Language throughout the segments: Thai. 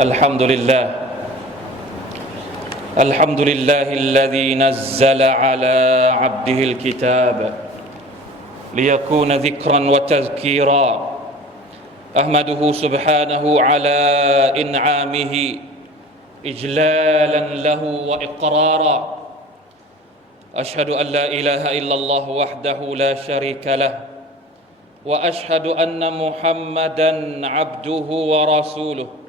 الحمد لله الحمد لله الذي نزل على عبده الكتاب ليكون ذكرا وتذكيرا. أحمده سبحانه على إنعامه اجلالا له وإقرارا. أشهد أن لا إله إلا الله وحده لا شريك له. وأشهد أن محمدا عبده ورسوله.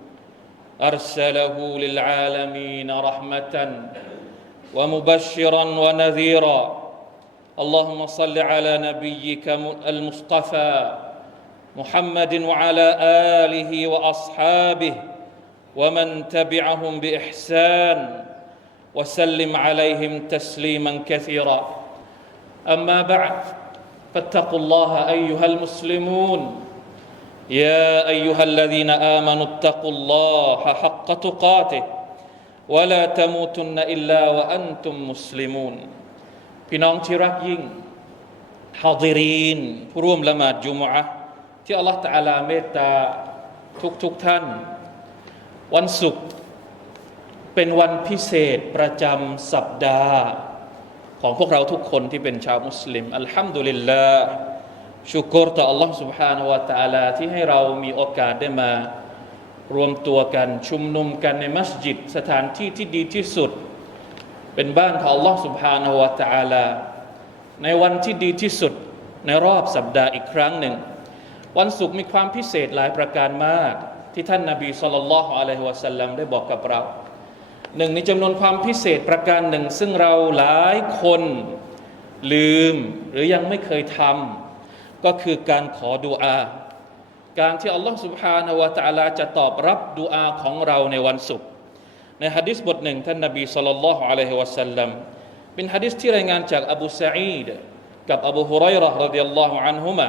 أرسله للعالمين رحمة ومبشرا ونذيرا. اللهم صل على نبيك المصطفى محمد وعلى آله وأصحابه ومن تبعهم بإحسان وسلم عليهم تسليما كثيرا. أما بعد فاتقوا الله أيها المسلمون. يا ايها الذين امنوا اتقوا الله حق تقاته ولا تموتن الا وانتم مسلمون พี่น้องที่รักยิ่งฮาดิรีนผู้ร่วมละหมาดจุมอะห์ที่อัลลอฮฺตะอาลาเมตตาทุกทุกท่าน วันศุกร์เป็นวันพิเศษประจำสัปดาห์ ของพวกเราทุกคนที่เป็นชาวมุสลิม อัลฮัมดุลิลลาห์ ชุกรต่อ Allah سبحانه และ تعالى ที่ให้เรามีโอกาสได้มารวมตัวกันชุมนุมกันในมัสยิด สถานที่ที่ดีที่สุด เป็นบ้านของ Allah سبحانه และ تعالى ในวันที่ดีที่สุดในรอบสัปดาห์อีกครั้งหนึ่ง วันศุกร์มีความพิเศษหลายประการมาก ที่ท่านนาบีสุลต่านละฮ์อะลัยฮิวะสัลลัมได้บอกกับเรา หนึ่งในจำนวนความพิเศษประการหนึ่ง ซึ่งเราหลายคนลืมหรือยังไม่เคยทำ ก็คือการขอดุอา การที่อัลลอฮฺ سبحانه และ تعالى จะตอบรับดุอาของเราในวันศุกร์ในฮะดิษบทหนึ่งท่านนบีสุลต่านละฮ์อะลัยฮิวะสัลลัมเป็นฮะดิษที่รายงานจากอบูซาอีดกับอบูฮุไรเราะห์รดิยัลลอฮุอันฮุมะ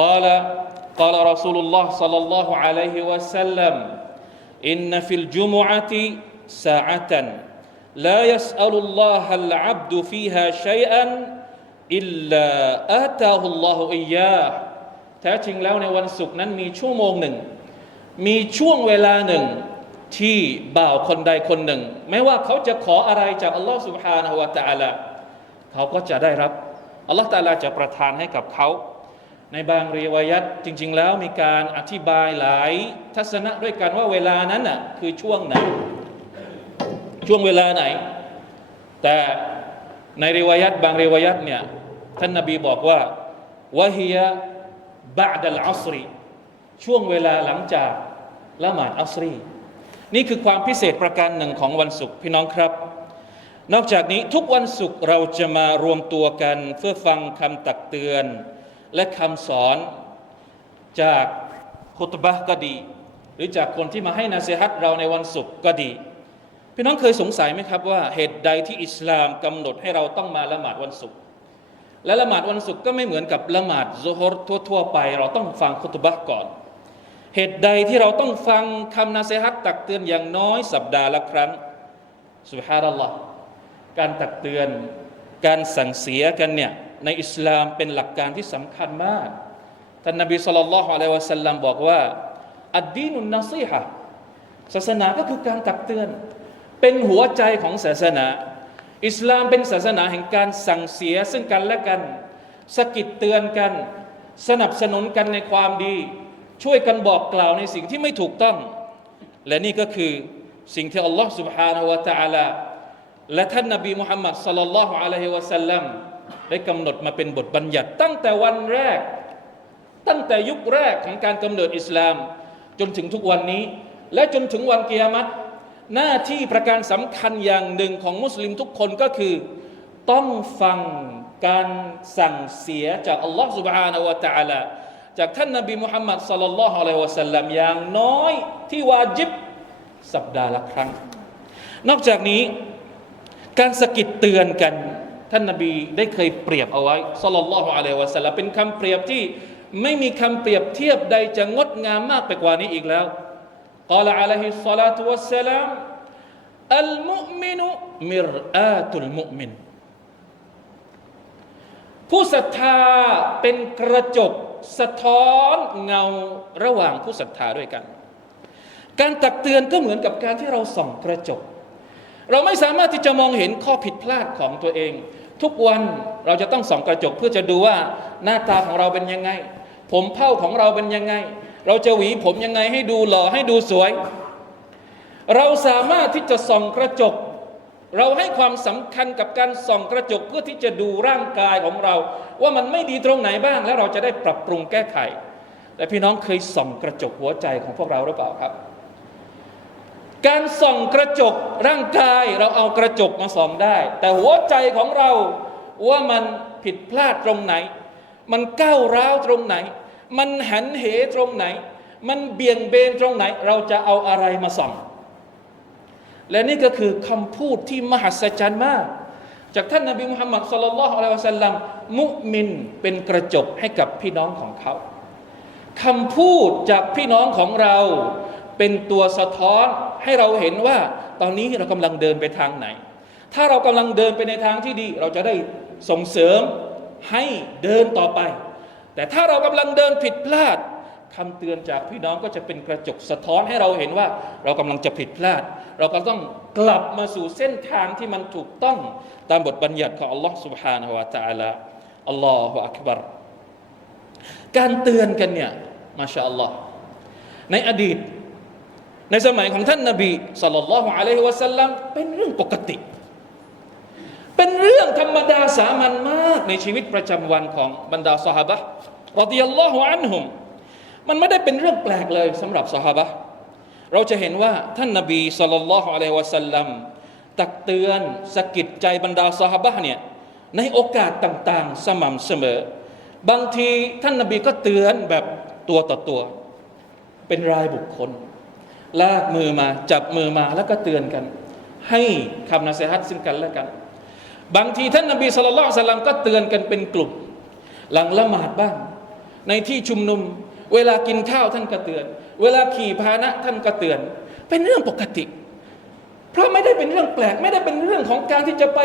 قال قال رسول الله صلى الله عليه وسلم إن في الجمعة ساعة لا يسأل الله العبد فيها شيئا إلا آتاه الله إياه แท้จริงแล้วในวันศุกร์นั้นมีชั่วโมงหนึ่ง มีช่วงเวลาหนึ่งที่บ่าวคนใดคนหนึ่ง ไม่ว่าเขาจะขออะไรจากอัลลอฮ์ سبحانه และ تعالى เขาก็จะได้รับอัลลอฮ์ تعالى จะประทานให้กับเขา ในบางรีวายัตจริง ๆ แล้วมีการอธิบายหลายทัศนะด้วยกันว่าเวลานั้นน่ะคือช่วงไหน ช่วงเวลาไหน แต่ในรีวายัตบางรีวายัตเนี่ย ท่านนบีบอกว่าวะฮียบาดัลอัสรีช่วงเวลาหลังจากละหมาดอัสรี นี่คือความพิเศษประการหนึ่งของวันศุกร์พี่น้องครับ นอกจากนี้ทุกวันศุกร์เราจะมารวมตัวกันเพื่อฟังคำตักเตือน และคำสอนจากคุตบะก็ดี หรือจากคนที่มาให้นาเซฮัตเราในวันศุกร์ก็ดี พี่น้องเคยสงสัยไหมครับว่าเหตุใดที่อิสลามกำหนดให้เราต้องมาละหมาดวันศุกร์ และละหมาดวันศุกร์ก็ไม่เหมือนกับละหมาดซุฮรทั่วๆไป เราต้องฟังคุตบะก่อน เหตุใดที่เราต้องฟังคำนาเซฮัตตักเตือนอย่างน้อยสัปดาห์ละครั้งสุฮานัลลอฮ์การตักเตือนการสั่งเสียกันเนี่ยในอิสลามเป็นหลักการที่สำคัญมากท่านนบีสุลต่านละฮ์อะลัยวะสัลลัมบอกว่า อัดดีนุนนัซีฮะศาสนาก็คือการตักเตือน เป็นหัวใจของศาสนา อิสลามเป็นศาสนาแห่งการสั่งเสียซึ่งกันและกัน สกิดเตือนกัน สนับสนุนกันในความดี ช่วยกันบอกกล่าวในสิ่งที่ไม่ถูกต้อง และนี่ก็คือสิ่งที่อัลลอฮ์ سبحانه และ تعالى และท่านนบีมุฮัมมัดสัลลัลลอฮุอะลัยฮิวะสัลลัมได้กำหนดมาเป็นบทบัญญัติ ตั้งแต่วันแรก ตั้งแต่ยุคแรกของการกำเนิดอิสลาม จนถึงทุกวันนี้ และจนถึงวันกิยามัต หน้าที่ประการสำคัญอย่างหนึ่งของมุสลิมทุกคนก็คือ ต้องฟังการสั่งเสียจากอัลลอฮ์ سبحانه และ تعالى จากท่านนบีมุฮัมมัดสัลลัลลอฮุอะลัยฮิวะสัลลัมอย่างน้อยที่วาจิบสัปดาห์ละครั้ง นอกจากนี้การสกิดเตือนกัน ท่านนบีได้เคยเปรียบเอาไว้สัลลัลลอฮุอะลัยฮิวะสัลลัมเป็นคำเปรียบที่ไม่มีคำเปรียบเทียบใดจะงดงามมากไปกว่านี้อีกแล้ว กล่าวอะลัยฮิสซาลาตุวัสสลามอัลมุมินุมิรอาตุลมุมินผู้ศรัทธาเป็นกระจกสะท้อนเงาระหว่างผู้ศรัทธาด้วยกัน การตักเตือนก็เหมือนกับการที่เราส่องกระจก เราไม่สามารถที่จะมองเห็นข้อผิดพลาดของตัวเอง ทุกวันเราจะต้องส่องกระจกเพื่อจะดูว่าหน้าตาของเราเป็นยังไง ผมเผ้าของเราเป็นยังไง เราจะหวีผมยังไงให้ดูหล่อให้ดูสวย เราสามารถที่จะส่องกระจก เราให้ความสำคัญกับการส่องกระจกเพื่อที่จะดูร่างกายของเรา ว่ามันไม่ดีตรงไหนบ้างแล้วเราจะได้ปรับปรุงแก้ไขแต่พี่น้องเคยส่องกระจกหัวใจของพวกเราหรือเปล่าครับ การส่องกระจกร่างกายเราเอากระจกมาส่องได้ แต่หัวใจของเราว่ามันผิดพลาดตรงไหน มันก้าวร้าวตรงไหน มันหันเหตรงไหน มันเบี่ยงเบนตรงไหน เราจะเอาอะไรมาส่อง และนี่ก็คือคำพูดที่มหัศจรรย์มาก จากท่านนบีมุฮัมมัดสุลลัลลอฮุอะลัยฮิวะสัลลัมมุมินเป็นกระจกให้กับพี่น้องของเขาคำพูดจากพี่น้องของเราเป็นตัวสะท้อนให้เราเห็นว่า ตอนนี้เรากำลังเดินไปทางไหน ถ้าเรากำลังเดินไปในทางที่ดี เราจะได้ส่งเสริมให้เดินต่อไป แต่ถ้าเรากำลังเดินผิดพลาดคำเตือนจากพี่น้องก็จะเป็นกระจกสะท้อนให้เราเห็นว่า เรากำลังจะผิดพลาด เราก็ต้องกลับมาสู่เส้นทางที่มันถูกต้องตามบทบัญญัติของอัลลอฮ์ سبحانه และ تعالى อัลลอฮฺอักบัรการเตือนกันเนี่ยมาชาอัลลอฮ์ในอดีต ในสมัยของท่านนบีสัลลัลลอฮุอะลัยฮิวะสัลลัมเป็นเรื่องปกติ เป็นเรื่องธรรมดาสามัญมากในชีวิตประจำวันของบรรดาสหบะรดิยัลลอฮุอันฮุมมันไม่ได้เป็นเรื่องแปลกเลยสำหรับสหบะเราจะเห็นว่าท่านนบีสัลลัลลอฮุอะลัยวะสัลลัมตักเตือนสะกิดใจบรรดาสหบะเนี่ยในโอกาสต่างๆ สม่ำเสมอ บางทีท่านนบีก็เตือนแบบตัวต่อตัว เป็นรายบุคคล ลากมือมาจับมือมาแล้วก็เตือนกัน ให้คำนาเสฮัตซึ่งกันและกัน บางทีท่านนบีสุลต่านสัลลัมก็เตือนกันเป็นกลุ่ม หลังละหมาดบ้าง ในที่ชุมนุม เวลากินข้าวท่านก็เตือน เวลาขี่พาหนะท่านก็เตือน เป็นเรื่องปกติ เพราะไม่ได้เป็นเรื่องแปลก ไม่ได้เป็นเรื่องของการที่จะไป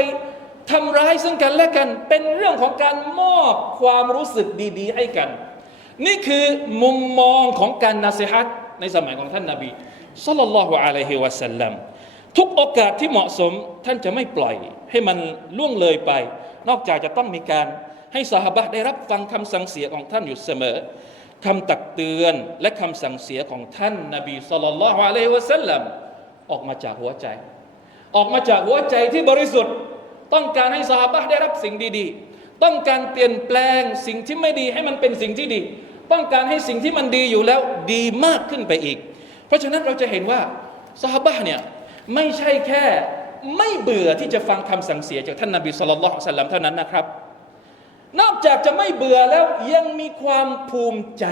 ทำร้ายซึ่งกันและกัน เป็นเรื่องของการมอบความรู้สึกดี ๆ ให้กัน นี่คือมุมมองของการนาเซฮัตในสมัยของท่านนาบีสัลลัลลอฮุอะลัยฮิวะสัลลัม ทุกโอกาสที่เหมาะสมท่านจะไม่ปล่อยให้มันล่วงเลยไป นอกจากจะต้องมีการให้สหบะได้รับฟังคำสั่งเสียของท่านอยู่เสมอคำตักเตือนและคำสั่งเสียของท่านนาบีสัลลัลลอฮุอะลัยวะสัลลัมออกมาจากหัวใจ ออกมาจากหัวใจที่บริสุทธิ์ ต้องการให้สหบะได้รับสิ่งดีๆ ต้องการเปลี่ยนแปลงสิ่งที่ไม่ดีให้มันเป็นสิ่งที่ดี ต้องการให้สิ่งที่มันดีอยู่แล้วดีมากขึ้นไปอีก เพราะฉะนั้นเราจะเห็นว่าสหบะเนี่ย ไม่ใช่แค่ไม่เบื่อที่จะฟังคำสั่งเสียจากท่านนาบีสุลต่านสัลลัมเท่านั้นนะครับ นอกจากจะไม่เบื่อแล้วยังมีความภูมิใจ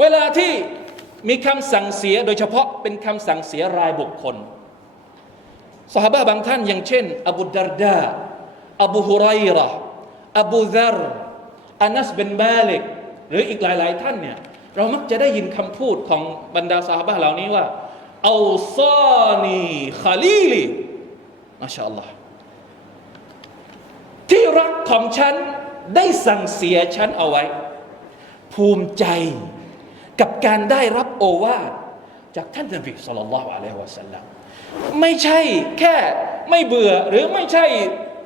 เวลาที่มีคำสั่งเสียโดยเฉพาะเป็นคำสั่งเสียรายบุคคลสหบะบางท่านอย่างเช่น อบูดารดา อบูฮุไรระอบูซารอานัสเบนมาลิกหรืออีกหลาย ๆ ท่านเนี่ยเรามักจะได้ยินคำพูดของบรรดาสหบะเหล่านี้ว่า อัลซานีคาลีลีมาชาอัลลอฮ์ที่รักของฉันได้สั่งเสียฉันเอาไว้ ภูมิใจกับการได้รับโอวาทจากท่านนบีสุลต่านละอะลัยฮิวะสัลลัมไม่ใช่แค่ไม่เบื่อหรือไม่ใช่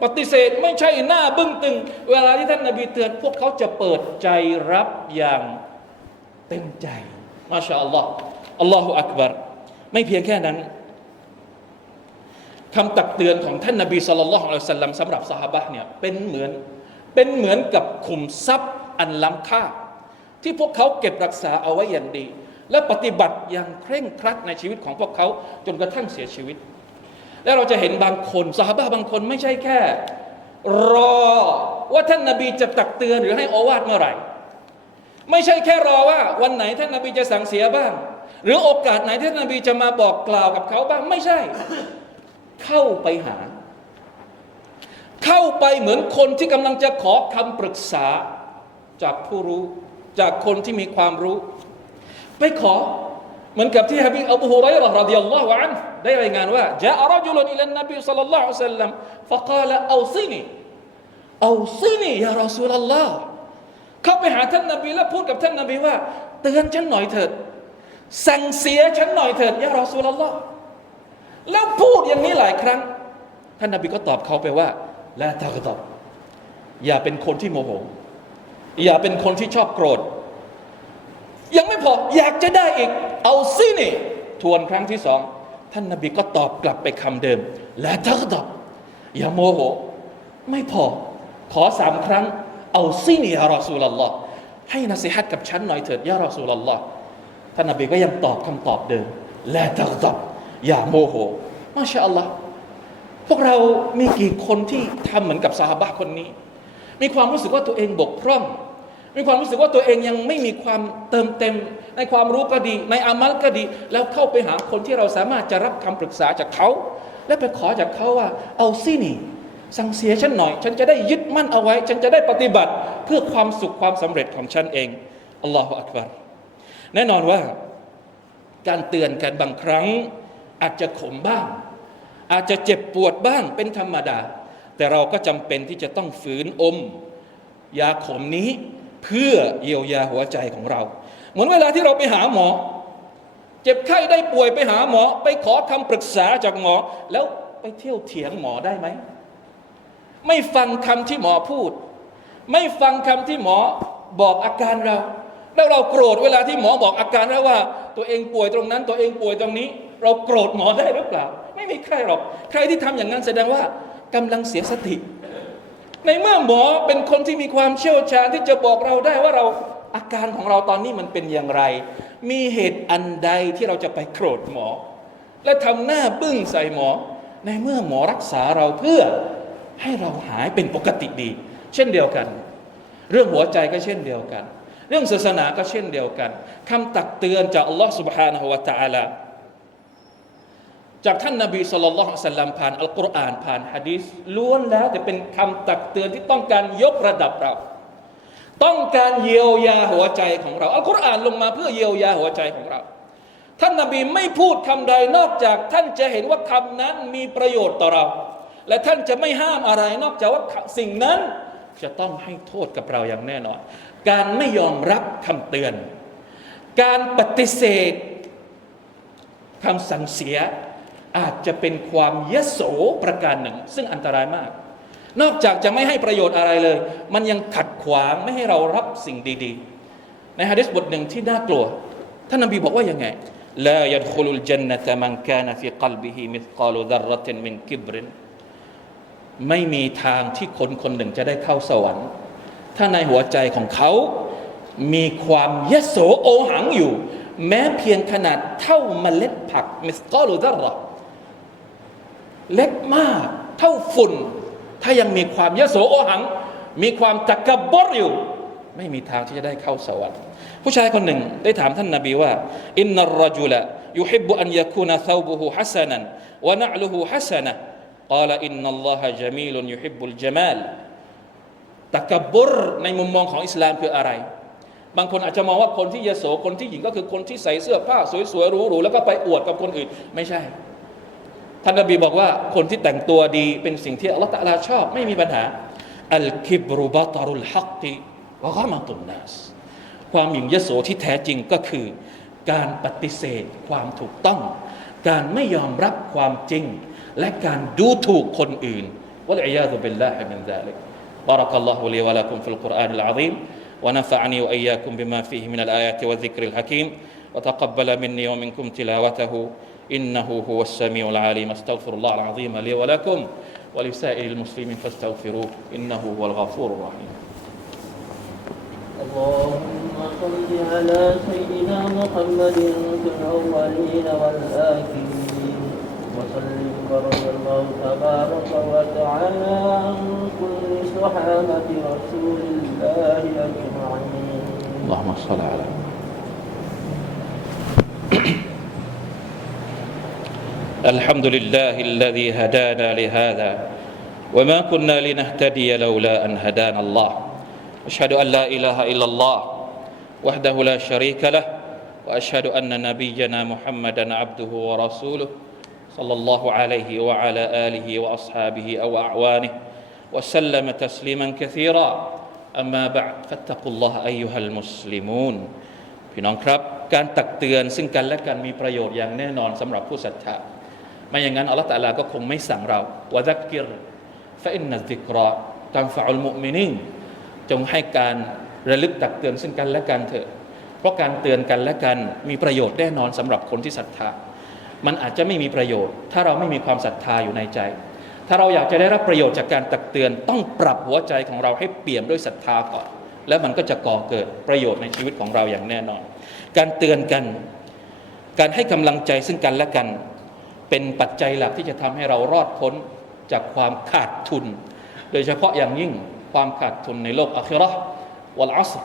ปฏิเสธ ไม่ใช่หน้าบึ้งตึง เวลาที่ท่านนบีเตือน พวกเขาจะเปิดใจรับอย่างเต็มใจมาชาอัลลอฮ์อัลลอฮฺอักบาร ไม่เพียงแค่นั้นคำตักเตือนของท่านนบีสุลต่านละอัลสัลลัมสำหรับสหบะเนี่ยเป็นเหมือนเป็นเหมือนกับขุมทรัพย์อันล้ำค่า ที่พวกเขาเก็บรักษาเอาไว้อย่างดี และปฏิบัติอย่างเคร่งครัดในชีวิตของพวกเขาจนกระทั่งเสียชีวิต แล้วเราจะเห็นบางคนสหบะบางคนไม่ใช่แค่ รอว่าท่านนาบีจะตักเตือนหรือให้อวาทเมื่อไหร่ ไม่ใช่แค่รอว่าวันไหนท่านนาบีจะสั่งเสียบ้าง หรือโอกาสไหนที่นบีจะมาบอกกล่าวกับเขาบ้างไม่ใช่ เข้าไปหา เข้าไปเหมือนคนที่กำลังจะขอคำปรึกษาจากผู้รู้จากคนที่มีความรู้ ไปขอเหมือนกับที่ฮะบิอับูฮุรัยรดิยัลลอฮุอันได้รายงานว่าจะอารจุลอิลันนบีสัลลัลลอฮุสัลลัมฟะกาลเอาซินีเอาซินียารอสูลลอฮเข้าไปหาท่านนบีแล้วพูดกับท่านนบีว่าเตือนฉันหน่อยเถิด สั่งเสียฉันหน่อยเถิดยารอสูลลอฮ์แล้วพูดอย่างนี้หลายครั้ง ท่านนบีก็ตอบเขาไปว่าละตากตอบอย่าเป็นคนที่โมโห อย่าเป็นคนที่ชอบโกรธ ยังไม่พออยากจะได้อีก เอาซินี่ ทวนครั้งที่สอง ท่านนบีก็ตอบกลับไปคำเดิมละตากตอบอย่าโมโห ไม่พอ ขอสามครั้ง เอาซินี่ยารอสูลลอฮ์ให้นสิฮัตกับฉันหน่อยเถิดยารอสูลลอฮ์ ท่านนบีก็ยังตอบคำตอบเดิมและตากตอบอย่าโมโหมาชาอัลลอฮ์พวกเรามีกี่คนที่ทำเหมือนกับซาฮาบะคนนี้ มีความรู้สึกว่าตัวเองบกพร่อง มีความรู้สึกว่าตัวเองยังไม่มีความเติมเต็ม ในความรู้ก็ดี ในอามัลก็ดี แล้วเข้าไปหาคนที่เราสามารถจะรับคำปรึกษาจากเขา และไปขอจากเขาว่า เอาสินี่สั่งเสียฉันหน่อย ฉันจะได้ยึดมั่นเอาไว้ ฉันจะได้ปฏิบัติเพื่อความสุขความสำเร็จของฉันเองอัลลอฮฺอักบาร แน่นอนว่าการเตือนกันบางครั้ง อาจจะขมบ้าง อาจจะเจ็บปวดบ้างเป็นธรรมดา แต่เราก็จำเป็นที่จะต้องฝืนอม ยาขมนี้เพื่อเยียวยาหัวใจของเรา เหมือนเวลาที่เราไปหาหมอ เจ็บไข้ได้ป่วยไปหาหมอ ไปขอคำปรึกษาจากหมอ แล้วไปเที่ยวเถียงหมอได้ไหม ไม่ฟังคำที่หมอพูด ไม่ฟังคำที่หมอบอกอาการเรา แล้วเราโกรธเวลาที่หมอบอกอาการเราว่า ตัวเองป่วยตรงนั้น ตัวเองป่วยตรงนี้ เราโกรธหมอได้หรือเปล่า ไม่มีใครหรอก ใครที่ทำอย่างนั้นแสดงว่ากำลังเสียสติ ในเมื่อหมอเป็นคนที่มีความเชี่ยวชาญที่จะบอกเราได้ว่าเราอาการของเราตอนนี้มันเป็นอย่างไร มีเหตุอันใดที่เราจะไปโกรธหมอ และทำหน้าบึ้งใส่หมอ ในเมื่อหมอรักษาเราเพื่อให้เราหายเป็นปกติดี เช่นเดียวกัน เรื่องหัวใจก็เช่นเดียวกัน เรื่องศาสนาก็เช่นเดียวกันคำตักเตือนจากอัลลอฮฺ سبحانه และ تعالى จากท่านนาบีสุลต่านสัลลัมผ่านอัลกุรอานผ่านฮะดีษล้วนแล้วแต่เป็นคำตักเตือนที่ต้องการยกระดับเรา ต้องการเยียวยาหัวใจของเรา อัลกุรอานลงมาเพื่อเยียวยาหัวใจของเรา ท่านนาบีไม่พูดคำใดนอกจากท่านจะเห็นว่าคำนั้นมีประโยชน์ต่อเรา และท่านจะไม่ห้ามอะไร นอกจากว่าสิ่งนั้นจะต้องให้โทษกับเราอย่างแน่นอน การไม่ยอมรับคำเตือน การปฏิเสธคำสั่งเสียอาจจะเป็นความยโสประการหนึ่ง ซึ่งอันตรายมาก นอกจากจะไม่ให้ประโยชน์อะไรเลย มันยังขัดขวางไม่ให้เรารับสิ่งดีๆ ในฮะดิษบทหนึ่งที่น่ากลัว ท่านนบีบอกว่ายังไงลายัดคุลุลจันนตมันกานฟิกลบิฮิมิกาลุดรตินมินกิบรินไม่มีทางที่คนคนหนึ่งจะได้เข้าสวรรค์ ถ้าในหัวใจของเขามีความยโสโอหังอยู่ แม้เพียงขนาดเท่าเมล็ดผักมิสกาลุดรเล็กมากเท่าฝุ่น ถ้ายังมีความยโสโอหัง มีความตะกบรอยู่ ไม่มีทางที่จะได้เข้าสวรรค์ ผู้ชายคนหนึ่งได้ถามท่านนาบีว่า อินนัรรจุลยุฮิบุอันยคูนซาบุฮูฮัสนันวะนัลุฮูฮัสนะ قال إن الله جميل يحب الجمال ตะกบรในมุมมองของอิสลามคืออะไร บางคนอาจจะมองว่าคนที่ยโสคนที่หญิงก็คือคนที่ใส่เสื้อผ้าสวยๆหรูๆแล้วก็ไปอวดกับคนอื่น ไม่ใช่ท่านนบีบอกว่าคนที่แต่งตัวดีเป็นสิ่งที่อัลลอฮฺตะลาชอบไม่มีปัญหาอัลกิบรุบะตารุลฮักติวะกามาตุนนัสความหยิ่งยโสที่แท้จริงก็คือ การปฏิเสธความถูกต้อง การไม่ยอมรับความจริง และการดูถูกคนอื่นวะลัยยาตุบิลลาฮิมินซาลิก بارك الله لي ولكم في القرآن العظيم ونفعني وإياكم بما فيه من الآيات والذكر الحكيم وتقبل مني ومنكم تلاوته إنه هو السميع العليم أستغفر الله العظيم لي ولكم ولسائر المسلمين فاستغفروه إنه هو الغفور الرحيم. اللهم صل على سيدنا محمد في الأولين والآخرين. وسلم ورضي الله تبارك وتعالى عن كل صحابة رسول الله أجمعين اللهم صل على الحمد لله الذي هدانا لهذا وما كنا لنهتدي لولا أن هدانا الله. أشهد أن لا إله إلا الله وحده لا شريك له وأشهد أن نبينا محمدا عبده ورسوله. صلى الله عليه وعلى آله وأصحابه أو أعوانه وسلم تسليما كثيرا أما بعد فاتقوا الله أيها المسلمون พี่น้องครับ การตักเตือนซึ่งกันและกันมีประโยชน์อย่างแน่นอนสำหรับผู้ศรัทธาไม่อย่างนั้นอัลลอฮฺตะอาลาก็คงไม่สั่งเราวะดักกิรฟะอินนัซิกรอตัมฟะอุลมุมินินจงให้การระลึกตักเตือนซึ่งกันและกันเถอะ เพราะการเตือนกันและกันมีประโยชน์แน่นอนสำหรับคนที่ศรัทธา มันอาจจะไม่มีประโยชน์ ถ้าเราไม่มีความศรัทธาอยู่ในใจ ถ้าเราอยากจะได้รับประโยชน์จากการตักเตือน ต้องปรับหัวใจของเราให้เปี่ยมด้วยศรัทธาก่อน แล้วมันก็จะก่อเกิดประโยชน์ในชีวิตของเราอย่างแน่นอน การเตือนกัน การให้กำลังใจซึ่งกันและกัน เป็นปัจจัยหลักที่จะทำให้เรารอดพ้นจากความขาดทุน โดยเฉพาะอย่างยิ่งความขาดทุนในโลกอาคิเราวัลอัสร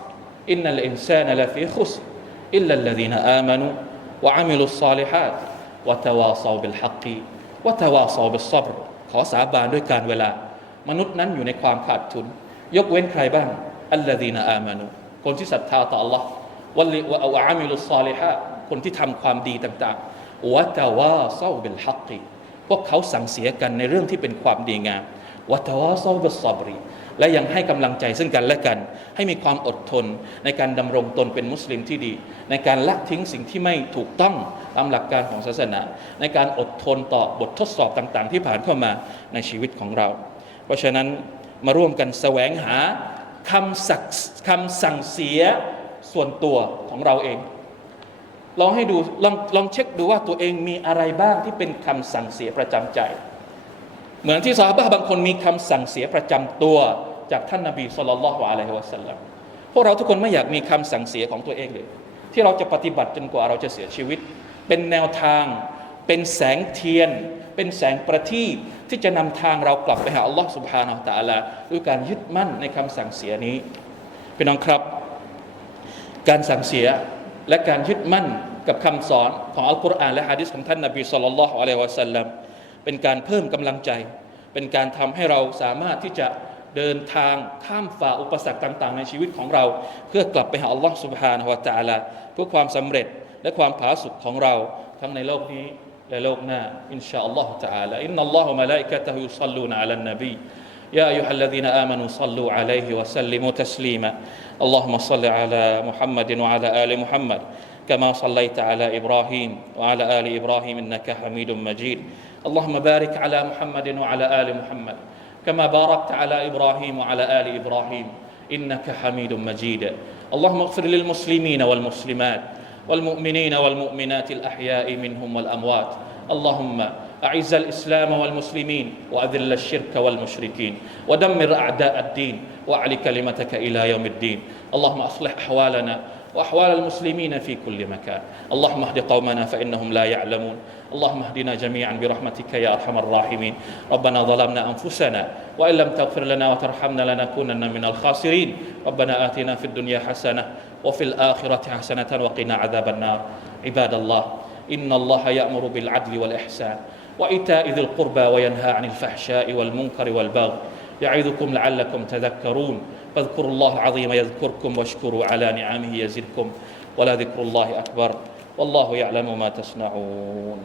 อินนัลอินซานลฟีขุสอิลลัลลดีนอามานุวะอามิลุสซาลิฮัต วะตวาซาบิลฮักกีวะตวาซาบิลซับรขอสาบานด้วยการเวลา มนุษย์นั้นอยู่ในความขาดทุน ยกเว้นใครบ้างอัลลดีนอามานุคนที่ศรัทธาต่อ Allah วัลลิวะวะอามิลุสซาลิฮัตคนที่ทำความดีต่างๆวะตวาซาบิลฮักกีพวกเขาสั่งเสียกันในเรื่องที่เป็นความดีงามวะตวาซาบิลซับรี และยังให้กำลังใจซึ่งกันและกัน ให้มีความอดทนในการดำรงตนเป็นมุสลิมที่ดี ในการละทิ้งสิ่งที่ไม่ถูกต้องตามหลักการของศาสนา ในการอดทนต่อบททดสอบต่างๆ ที่ผ่านเข้ามาในชีวิตของเรา เพราะฉะนั้นมาร่วมกันแสวงหาคำสักคำสั่งเสียส่วนตัวของเราเองลองให้ดูลองลองเช็คดูว่าตัวเองมีอะไรบ้างที่เป็นคำสั่งเสียประจำใจ เหมือนที่ซาบะบางคนมีคำสั่งเสียประจำตัวจากท่านนาบีสุลต่านละฮ์อะลัยฮิวะสัลลัมพวกเราทุกคนไม่อยากมีคำสั่งเสียของตัวเองเลย ที่เราจะปฏิบัติจนกว่าเราจะเสียชีวิต เป็นแนวทาง เป็นแสงเทียน เป็นแสงประทีปที่จะนำทางเรากลับไปหาอัลลอฮ์สุบฮานาอัตะลาด้วยการยึดมั่นในคำสั่งเสียนี้พี่น้องครับ การสั่งเสียและการยึดมั่นกับคำสอนของอัลกุรอานและฮะดิษของท่านนาบีสุลต่านละฮ์อะลัยฮิวะสัลลัมเป็นการเพิ่มกำลังใจ เป็นการทำให้เราสามารถที่จะเดินทางข้ามฝ่าอุปสรรคต่าง ๆ ในชีวิตของเรา เพื่อกลับไปหาอัลลอฮ์ سبحانه และ تعالى เพื่อความสำเร็จและความผาสุกของเราทั้งในโลกนี้และโลกหน้าอินชาอัลลอฮ์ تعالى อินนัลลอฮุมะลาอิกะตะฮุยุศ็อลลูนอะลันนบี يا أيها الذين آمنوا صلوا عليه وسلموا تسليما اللهم صل على محمد وعلى آل محمد كما صليت على إبراهيم وعلى آل إبراهيم إنك حميد مجيد اللهم بارك على محمد وعلى آل محمد. كما باركت على إبراهيم وعلى آل إبراهيم. إنك حميد مجيد. اللهم اغفر للمسلمين والمسلمات والمؤمنين والمؤمنات الأحياء منهم والأموات. اللهم أعز الإسلام والمسلمين وأذل الشرك والمشركين. ودمر أعداء الدين وأعل كلمتك إلى يوم الدين. اللهم أصلح أحوالنا وأحوال المسلمين في كل مكان. اللهم اهد قومنا فإنهم لا يعلمون. اللهم اهدنا جميعا برحمتك يا أرحم الراحمين. ربنا ظلمنا أنفسنا وإن لم تغفر لنا وترحمنا لنكونن من الخاسرين. ربنا آتنا في الدنيا حسنة وفي الآخرة حسنة وقنا عذاب النار. عباد الله إن الله يأمر بالعدل والإحسان وإيتاء ذي القربى وينهى عن الفحشاء والمنكر والبغي. يعظكم لعلكم تذكرون. فاذكروا الله العظيم يذكركم واشكروا على نعمه يزدكم ولذكر الله أكبر والله يعلم ما تصنعون